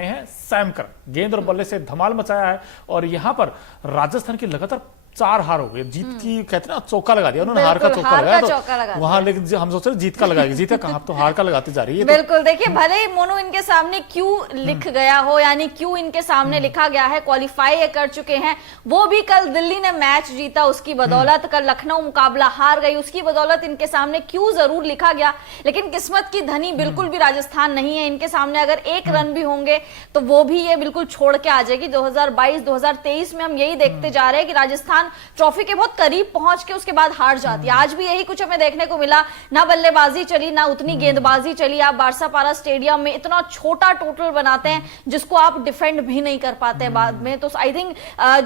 हैं Sam Curran. गेंद और बल्ले से धमाल मचाया है और यहां पर राजस्थान की लगातार 4 हार हो गई। जीत की कहते हैं ना चौका लगा दिया उन्होंने, हार का चौका लगाया तो वहां, लेकिन हम सोच रहे जीत का लगाएगी, जीत का कहां, तो हार का लगाती जा रही है। बिल्कुल देखिए, भले ही मोनू इनके सामने क्यों लिख गया हो, यानी क्यों इनके सामने लिखा गया है, क्वालिफाई कर चुके हैं, वो भी कल दिल्ली ने मैच जीता उसकी बदौलत, कल लखनऊ मुकाबला हार गई उसकी बदौलत, इनके सामने क्यों जरूर लिखा गया, लेकिन किस्मत की धनी बिल्कुल भी राजस्थान नहीं है। इनके सामने अगर एक रन भी होंगे तो वो भी ये बिल्कुल छोड़ के आ जाएगी। 2022-2023 में हम यही देखते जा रहे हैं कि राजस्थान ट्रॉफी के बहुत करीब पहुंच के उसके बाद हार जाती है। आज भी यही कुछ हमें देखने को मिला, ना बल्लेबाजी चली ना उतनी गेंदबाजी चली। आप बारसापारा स्टेडियम में इतना छोटा टोटल बनाते हैं जिसको आप डिफेंड भी नहीं कर पाते बाद में। तो आई थिंक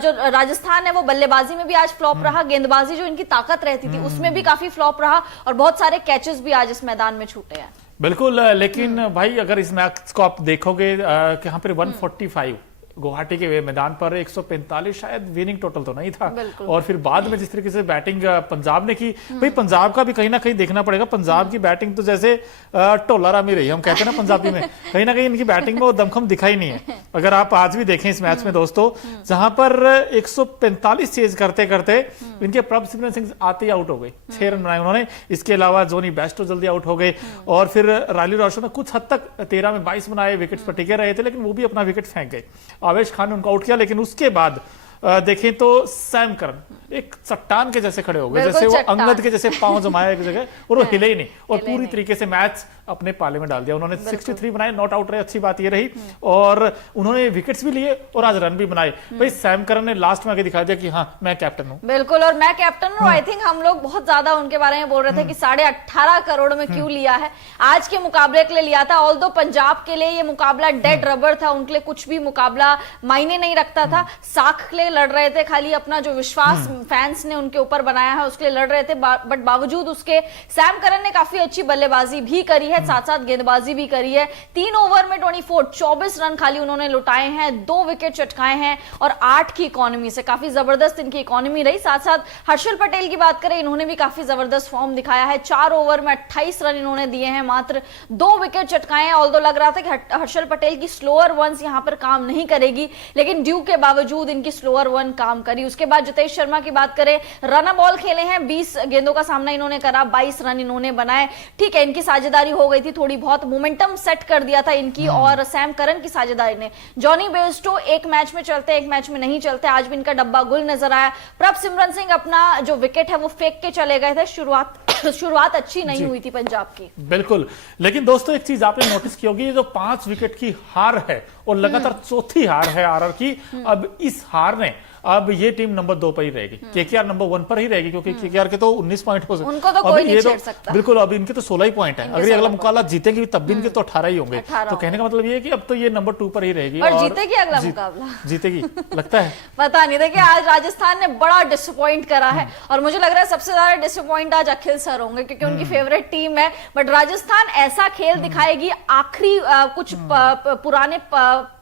जो राजस्थान है वो बल्लेबाजी में भी आज फ्लॉप रहा, गेंदबाजी जो इनकी ताकत रहती थी उसमें भी काफी फ्लॉप रहा और बहुत सारे कैचेस भी आज इस मैदान में छूटे हैं। बिल्कुल, लेकिन भाई अगर इस मैच को आप देखोगे यहाँ पर 145 गुवाहाटी के मैदान पर 145 शायद विनिंग टोटल तो नहीं था, और फिर बाद में जिस तरीके से बैटिंग पंजाब ने की, भाई पंजाब का भी कहीं ना कहीं देखना पड़ेगा। पंजाब की बैटिंग तो जैसे टोला रामी रही, हम कहते हैं ना पंजाबी में, कहीं ना कहीं इनकी बैटिंग में वो दमखम दिखाई नहीं है। अगर आप आज भी देखें इस मैच में दोस्तों, जहां पर 145 चेज करते करते इनके प्रभसिमरन सिंह आते ही आउट हो गए, 6 रन बनाए उन्होंने। इसके अलावा जोनी बेस्टो जल्दी आउट हो गए और फिर रायली रोशन ने कुछ हद तक 13 में 22 बनाए, विकेट पर टिके रहे थे, लेकिन वो भी अपना विकेट फेंक गए। आवेश खान ने उनको आउट किया, लेकिन उसके बाद देखें तो सैम करन एक चट्टान के जैसे खड़े हो गए, जैसे वो अंगद के जैसे पांव जमाया एक जगह और वो हिले ही नहीं, और पूरी तरीके से मैच अपने पाले में डाल दिया। उन्होंने 63 बनाए, नॉट आउट रहे, अच्छी बात ये रही, और उन्होंने विकेट्स भी लिए और आज रन भी बनाए। भाई सैम करन ने लास्ट में आके दिखा दिया कि हाँ मैं कैप्टन हूँ। बिल्कुल, और मैं कैप्टन हूँ। आई थिंक हम लोग बहुत ज्यादा उनके बारे में बोल रहे थे कि 18.5 करोड़ में क्यों लिया है, आज के मुकाबले के लिए लिया था। ऑल्दो पंजाब के लिए ये मुकाबला डेड रबर था, उनके लिए कुछ भी मुकाबला मायने नहीं रखता था। साख के लिए लड़ रहे थे, खाली अपना जो विश्वास फैंस ने उनके ऊपर बनाया है उसके लिए लड़ रहे थे, बट बावजूद उसके सैम करन ने काफी अच्छी बल्लेबाजी भी करी है, साथ साथ गेंदबाजी भी करी है। 3 ओवर में 24 रन खाली उन्होंने लुटाए हैं, 2 विकेट चटकाए हैं और 8 की इकोनॉमी से काफी जबरदस्त इनकी इकोनॉमी रही। साथ साथ हर्षल पटेल की बात करें, इन्होंने भी काफी जबरदस्त फॉर्म दिखाया है। 4 ओवर में 28 रन इन्होंने दिए हैं, मात्र 2 विकेट चटकाए हैं। ऑल्दो लग रहा था कि हर्षल पटेल की स्लोअर वंस यहां पर काम नहीं करेगी, लेकिन ड्यू के बावजूद इनकी स्लोअर वन काम करी। उसके बाद जितेश शर्मा की बात करें, रन बॉल खेले हैं, 20 गेंदों का सामना इन्होंने करा, 22 रन इन्होंने बनाए। ठीक है, इनकी साझेदारी हो गई थी, थोड़ी बहुत मोमेंटम सेट कर दिया था इनकी और सैम करन की साझेदारी ने। जॉनी बेस्टो एक मैच में चलते एक मैच में नहीं चलते, आज भी इनका डब्बा गुल नजर आया। प्रभसिमरन सिंह अपना जो विकेट है वो फेंक के चले गए थे। शुरुआत अच्छी नहीं हुई थी पंजाब की। बिल्कुल, लेकिन दोस्तों एक चीज आपने नोटिस की होगी, जो 5 विकेट की हार है और लगातार चौथी हार है आरआर की। अब इस हार ने अब ये टीम नंबर 2 पर ही रहेगी, केकेआर नंबर 1 पर ही रहेगी, क्योंकि केकेआर के तो 19 पॉइंट हो सकते, उनको तो कोई नहीं छेड़ सकता। बिल्कुल, अब इनके तो 16 ही पॉइंट है। अगर अगला मुकाबला जीतेंगे तब भी इनके तो 18 ही होंगे। तो कहने का मतलब ये है कि अब तो ये नंबर 2 पर ही रहेगी और जीतेगी अगला मुकाबला, जीतेगी लगता है। पता नहीं, देखिए आज राजस्थान ने बड़ा डिसअपॉइंट करा है और मुझे लग रहा है सबसे ज्यादा डिसअपॉइंट आज अखिल सर होंगे, क्योंकि उनकी फेवरेट टीम है। बट राजस्थान ऐसा खेल दिखाएगी, आखिरी कुछ पुराने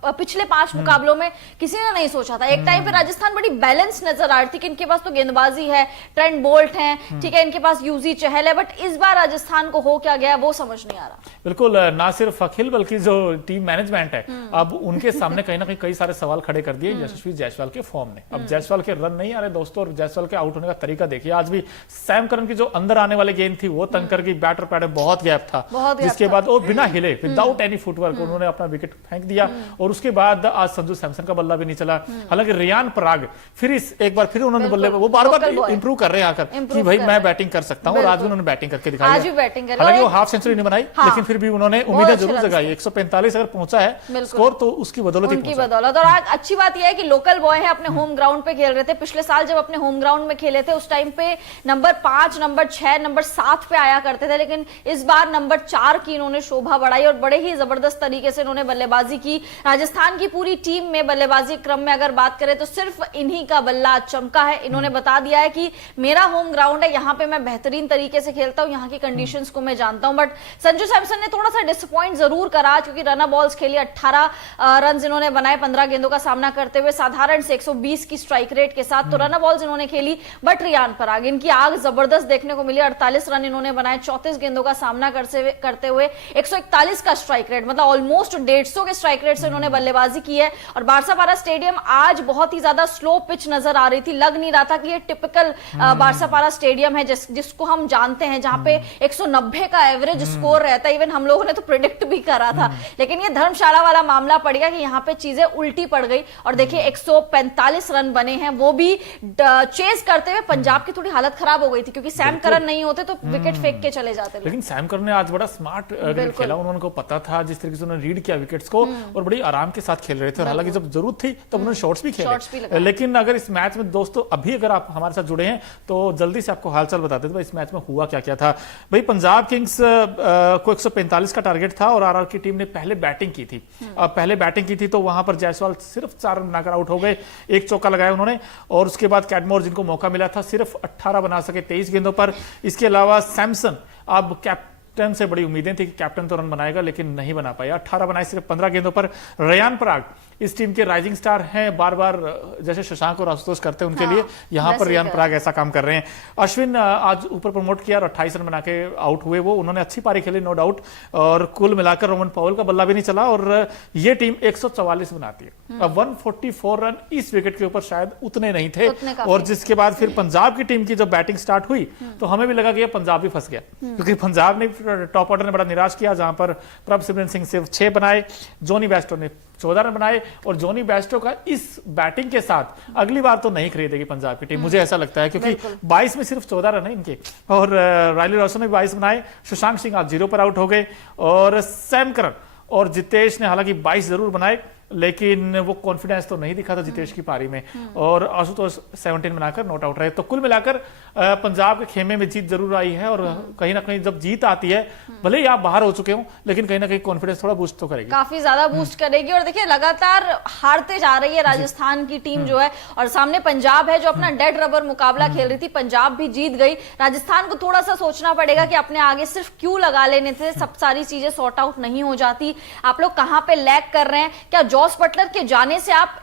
पिछले 5 मुकाबलों में किसी ने नहीं सोचा था। एक टाइम पे राजस्थान बड़ी बैलेंस नजर आ रही थी कि इनके पास तो गेंदबाजी है, ट्रेंट बोल्ट हैं, ठीक है, इनके पास यूजी चहल है, बट इस बार राजस्थान को हो क्या गया वो समझ नहीं आ रहा। बिल्कुल, ना सिर्फ अखिल बल्कि जो टीम मैनेजमेंट है, अब उनके सामने कहीं ना कहीं कई सारे सवाल खड़े कर दिए यशस्वी जायसवाल के फॉर्म ने। अब जायसवाल के रन नहीं आ रहे दोस्तों, और जायसवाल के आउट होने का तरीका देखिए। आज भी सैम करन की जो अंदर आने वाली गेंद थी वो तंग करके बैटर पैड में बहुत गैप था, जिसके बाद वो बिना हिले, विदाउट एनी फुटवर्क उन्होंने अपना विकेट फेंक दिया। और उसके बाद आज संजू सैमसन का बल्ला भी नहीं चला। हालांकि रियान पराग फिर एक बार फिर उन्होंने बल्ले, वो बार-बार इंप्रूव कर रहे हैं आकर कि भाई मैं बैटिंग कर सकता हूं, और आज भी उन्होंने बैटिंग करके दिखाई। आज भी बैटिंग कर, हालांकि वो हाफ सेंचुरी नहीं बनाई, लेकिन फिर भी उन्होंने उम्मीदें जरूर जगाई। 145 अगर पहुंचा है स्कोर तो उसकी बदौलत ही पहुंचा। और आज अच्छी बात यह है कि लोकल बॉय है, अपने होम ग्राउंड पे खेल रहे थे। पिछले साल जब अपने होम ग्राउंड में खेले थे उस टाइम पे नंबर 5, नंबर 6, नंबर 7 पे आया करते थे, लेकिन इस बार नंबर 4 की इन्होंने शोभा बढ़ाई और बड़े ही जबरदस्त तरीके से इन्होंने बल्लेबाजी की। राजस्थान की पूरी टीम में बल्लेबाजी क्रम में अगर बात करें तो सिर्फ इन्हीं का बल्ला चमका है। इन्होंने बता दिया है कि मेरा होम ग्राउंड है, यहाँ पे मैं बेहतरीन तरीके से खेलता हूँ, यहाँ की कंडीशंस को मैं जानता हूं। बट संजू सैमसन ने थोड़ा सा डिसअपॉइंट जरूर करा, क्योंकि रन बॉल्स खेली, 18 रन इन्होंने बनाए 15 गेंदों का सामना करते हुए, साधारण से 120 की स्ट्राइक रेट के साथ। तो रन बॉल्स इन्होंने खेली, बट रियान पराग इनकी आग जबरदस्त देखने को मिली। 48 रन इन्होंने बनाए 34 गेंदों का सामना करते हुए, 141 का स्ट्राइक रेट, मतलब ऑलमोस्ट 150 के स्ट्राइक रेट से इन्होंने बल्लेबाजी की है। और बारसापारा स्टेडियम आज बहुत ही ज्यादा स्लो पिच नजर आ रही थी, लग नहीं रहा था कि ये टिपिकल बारसापारा स्टेडियम है जिसको हम जानते हैं, जहां पे 190 का एवरेज स्कोर रहता है। इवन हम लोगों ने तो प्रेडिक्ट भी करा था, लेकिन ये धर्मशाला वाला मामला पड़ गया कि यहाँ पे चीजें उल्टी पड़ गई। और देखिए 145 रन बने हैं, वो भी चेस करते हुए। पंजाब की थोड़ी हालत खराब हो गई थी, क्योंकि सैम करन नहीं होते तो विकेट फेंक के चले जाते। लेकिन सैम करन ने आज बड़ा स्मार्ट खेला, उनको पता था जिस तरीके से उन्होंने रीड किया विकेट्स को, और बड़ी आराम के साथ खेल रहे थे। हालांकि जब जरूरत थी तब उन्होंने शॉट्स भी खेले। लेकिन अगर इस मैच में दोस्तों अभी अगर आप हमारे साथ जुड़े हैं तो जल्दी से आपको हालचाल बताते थे इस मैच में हुआ क्या क्या था। भाई पंजाब किंग्स को 145 का टारगेट था और आरआर की टीम ने पहले बैटिंग की थी। पहले बैटिंग की थी तो वहां पर जायसवाल सिर्फ 4 रन बनाकर आउट हो गए, 1 चौका लगाया उन्होंने। और उसके बाद कैडमोर जिनको मौका मिला था सिर्फ 18 बना सके 23 गेंदों पर। इसके अलावा सैमसन, अब कैप्टन से बड़ी उम्मीदें थी कि कैप्टन तो रन बनाएगा, लेकिन नहीं बना पाया। 18 बनाए सिर्फ 15 गेंदों पर। रियान पराग इस टीम के राइजिंग स्टार हैं, बार बार जैसे शशांक और आशुतोष करते हैं उनके लिए यहाँ पर रियान पराग ऐसा काम कर रहे हैं। अश्विन आज ऊपर प्रमोट किया और 28 रन बना के आउट हुए। वो उन्होंने अच्छी पारी खेली, नो डाउट। और कुल मिलाकर रोमन पॉवेल का बल्ला भी नहीं चला और ये टीम 144 बनाती है। अब 144 रन इस विकेट के ऊपर शायद उतने नहीं थे। और जिसके बाद फिर पंजाब की टीम की जब बैटिंग स्टार्ट हुई तो हमें भी लगा कि पंजाब भी फंस गया, क्योंकि पंजाब ने टॉप ऑर्डर ने बड़ा निराश किया, जहां पर प्रभसिमरन सिंह सिर्फ 6 बनाए, जॉनी बेस्टो ने 14 रन बनाए। और जॉनी बेस्टो का इस बैटिंग के साथ अगली बार तो नहीं खरीदेगी पंजाब की टीम, मुझे ऐसा लगता है, क्योंकि 22 में सिर्फ 14 रन है इनके। और रायली रॉसन ने 22 बनाए। सुशांत सिंह आज 0 पर आउट हो गए। और सैम करन और जितेश ने हालांकि 22 जरूर बनाए, लेकिन वो कॉन्फिडेंस तो नहीं दिखा था जितेश की पारी में। और आशुतोष 17 बनाकर नॉट आउट रहे। तो कुल मिलाकर पंजाब के खेमे में जीत जरूर आई है। और कहीं ना कहीं जब जीत आती है, भले ही आप बाहर हो चुके हो, लेकिन कहीं ना कहीं कॉन्फिडेंस थोड़ा बूस्ट तो करेगी, काफी ज्यादा बूस्ट करेगी। और देखिए लगातार हारते जा रही है राजस्थान की टीम जो है, और सामने पंजाब है जो अपना डेड रबर मुकाबला खेल रही थी। पंजाब भी जीत गई। राजस्थान को थोड़ा सा सोचना पड़ेगा कि अपने आगे सिर्फ क्यों लगा लेने से सब सारी चीजें सॉर्ट आउट नहीं हो जाती। आप लोग कहां पे लैग कर रहे हैं? क्या जॉस बटलर के जाने से आप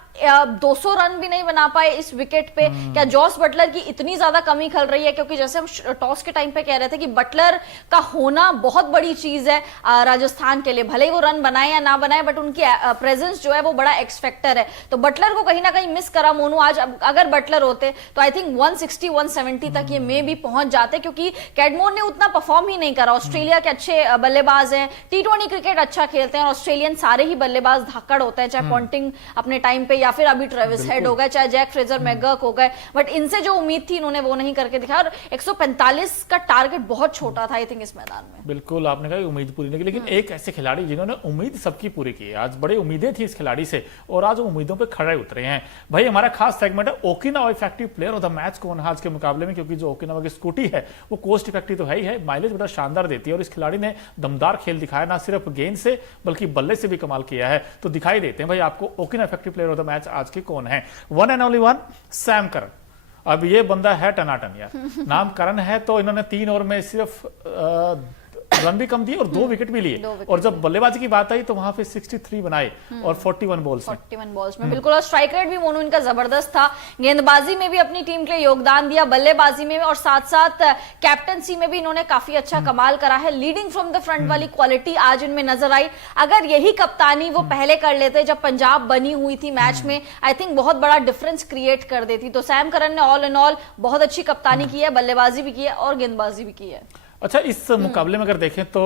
200 रन भी नहीं बना पाए इस विकेट पे? क्या जॉस बटलर की इतनी ज्यादा कमी खल रही है? क्योंकि जैसे हम टॉस के टाइम पे कह रहे थे कि बटलर का होना बहुत बड़ी चीज है राजस्थान के लिए। भले ही वो रन बनाए या ना बनाए, बट उनकी प्रेजेंस जो है वो बड़ा एक्स फैक्टर है। तो बटलर को कहीं ना कहीं मिस करा मोनू आज। अगर बटलर होते तो आई थिंक 160-170 तक ये मे भी पहुंच जाते, क्योंकि कैडमोर ने उतना परफॉर्म ही नहीं करा। ऑस्ट्रेलिया के अच्छे बल्लेबाज हैं, T20 क्रिकेट अच्छा खेलते हैं, और ऑस्ट्रेलियन सारे ही बल्लेबाज धाकड़ होते हैं, चाहे पॉन्टिंग अपने टाइम पे या फिर अभी ट्रेविस हेड हो गए, चाहे जैक फ्रेजर मैकगर्क हो गए। बट इनसे जो उम्मीद थी इन्होंने वो नहीं करके दिखाया। और 145 का टारगेट बहुत छोटा था आई थिंक इस मैदान में। बिल्कुल, आपने कहा उम्मीद पूरी नहीं की, लेकिन एक ऐसे खिलाड़ी जिन्होंने उम्मीद सबकी पूरी की है। आज बड़ी उम्मीदें थी इस खिलाड़ी से और आज उम्मीदों पे खड़े उतरे हैं। भाई हमारा खास सेगमेंट है Okinawa effective player of the match कौन है आज के मुकाबले में, क्योंकि जो ओकिनावा की स्कूटी है वो कोस्ट इफेक्टिव तो है ही है, माइलेज बड़ा शानदार देती है। और इस खिलाड़ी ने दमदार खेल दिखाया, ना सिर्फ गेंद से बल्कि बल्ले से भी कमाल किया है। तो दिखाई देते हैं भाई आपको Okinawa effective player of the match आज के कौन है। One and only one, Sam Curran. अब ये बंदा है टनाटन यार। नाम करन है तो इन्होंने 3 ओवर में सिर्फ रन भी कम दिए और 2 विकेट भी लिए। और जब बल्लेबाजी की बात आई तो वहां पे 63 बनाए और 41 बॉल्स में बिल्कुल। और स्ट्राइक रेट भी मोनू इनका जबरदस्त था। गेंदबाजी में भी अपनी टीम के लिए योगदान दिया, बल्लेबाजी में और साथ साथ कैप्टनसी में भी इन्होंने काफी अच्छा कमाल करा है। लीडिंग फ्रॉम द फ्रंट वाली क्वालिटी आज इनमें नजर आई। अगर यही कप्तानी वो पहले कर लेते जब पंजाब बनी हुई थी मैच में, आई थिंक बहुत बड़ा डिफरेंस क्रिएट कर देती। तो सैम करन ने ऑल इन ऑल बहुत अच्छी कप्तानी की है, बल्लेबाजी भी की है और गेंदबाजी भी की है। अच्छा, इस मुकाबले में अगर देखें तो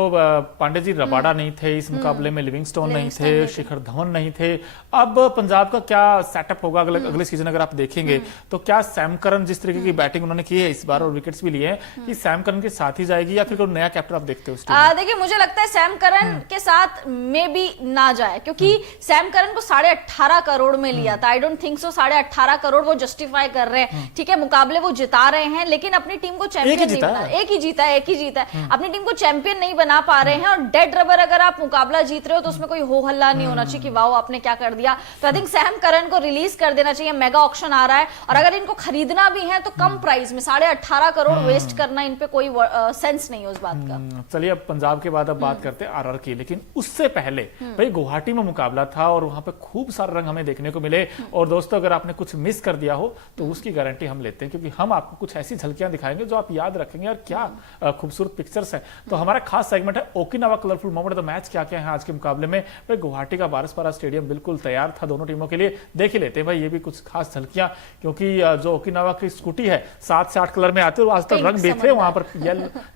पांडे जी रबाडा नहीं थे इस मुकाबले में, लिविंगस्टोन नहीं थे, शिखर धवन नहीं थे। अब पंजाब का क्या सेटअप होगा अगले सीजन अगर आप देखेंगे तो क्या सैम करन जिस तरीके की बैटिंग उन्होंने की है इस बार और विकेट्स भी लिए हैं, कि सैम करन के साथ ही जाएगी या फिर कोई नया कैप्टन आप देखते हो? देखिए मुझे लगता है सैम करन के साथ में भी ना जाए, क्योंकि सैम करन को 18.5 करोड़ में लिया था। I don't think so 18.5 crore वो जस्टिफाई कर रहे हैं। ठीक है, मुकाबले वो जिता रहे हैं, लेकिन अपनी टीम को चैंपियन नहीं बना। एक ही जीता है जीत है, अपनी टीम को चैंपियन नहीं बना पा रहे हैं, और डेड रबर अगर आप मुकाबला जीत रहे हो तो उसमें कोई हो हल्ला नहीं होना चाहिए कि वाओ आपने क्या कर दिया। तो आई थिंक सैम करन को रिलीज कर देना चाहिए, मेगा ऑक्शन आ रहा है, और अगर इनको खरीदना भी है तो कम प्राइस में 18.5 करोड़ वेस्ट करना इन पे कोई सेंस नहीं है उस बात का। चलिए अब पंजाब के बाद अब बात करते हैं आरआर की, लेकिन उससे पहले भाई गुवाहाटी में मुकाबला था और वहां पे खूब सारे रंग हमें देखने को मिले। और दोस्तों अगर आपने कुछ मिस कर दिया हो तो उसकी गारंटी हम लेते हैं, क्योंकि हम आपको कुछ ऐसी झलकियां दिखाएंगे जो आप याद रखेंगे, और क्या खूबसूरत पिक्चर्स हैं। तो हमारा खास सेगमेंट है Okinawa colourful moment of the match. क्या क्या है आज के मुकाबले में। भाई गुवाहाटी का बारसपारा स्टेडियम बिल्कुल तैयार था दोनों टीमों के लिए। देख ही लेते हैं भाई ये भी कुछ खास झलकियां, क्योंकि जो ओकिनावा की स्कूटी है 7 से 8 कलर में आते हैं, आज तक रंग देखे वहां पर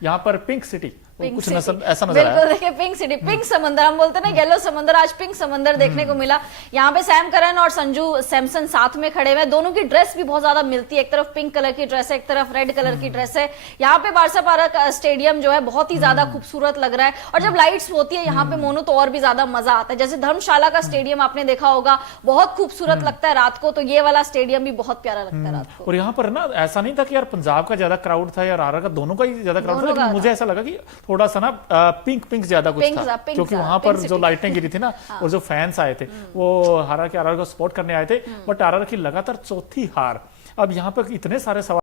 यहाँ पर पिंक सिटी कुछ ऐसा नजर आया। देखिए पिंक सिटी, पिंक समंदर हम बोलते हैं ना, येलो समंदर, आज पिंक समंदर देखने को मिला। यहाँ पे सैम करन और संजू सैमसन साथ में खड़े हुए, दोनों की ड्रेस भी बहुत ज्यादा मिलती है, एक तरफ पिंक कलर की ड्रेस है, एक तरफ रेड कलर की ड्रेस है। यहाँ पे बारसापारा स्टेडियम जो है बहुत ही ज्यादा खूबसूरत लग रहा है, और जब लाइट्स होती है यहाँ पे मोनू तो और भी ज्यादा मजा आता है। जैसे धर्मशाला का स्टेडियम आपने देखा होगा, बहुत खूबसूरत लगता है रात को, तो ये वाला स्टेडियम भी बहुत प्यारा लगता है रात को। और यहाँ पर ना ऐसा नहीं था कि यार पंजाब का ज्यादा क्राउड था या आरआर का, दोनों का ही ज्यादा क्राउड था, लेकिन मुझे ऐसा लगा कि थोड़ा सा ना पिंक ज्यादा कुछ था, क्योंकि वहां पर जो लाइटें गिरी थी ना और जो फैंस आए थे वो हालांकि आरआर को सपोर्ट करने आए थे, बट आरआर की लगातार चौथी हार। अब यहाँ पर इतने सारे सवाल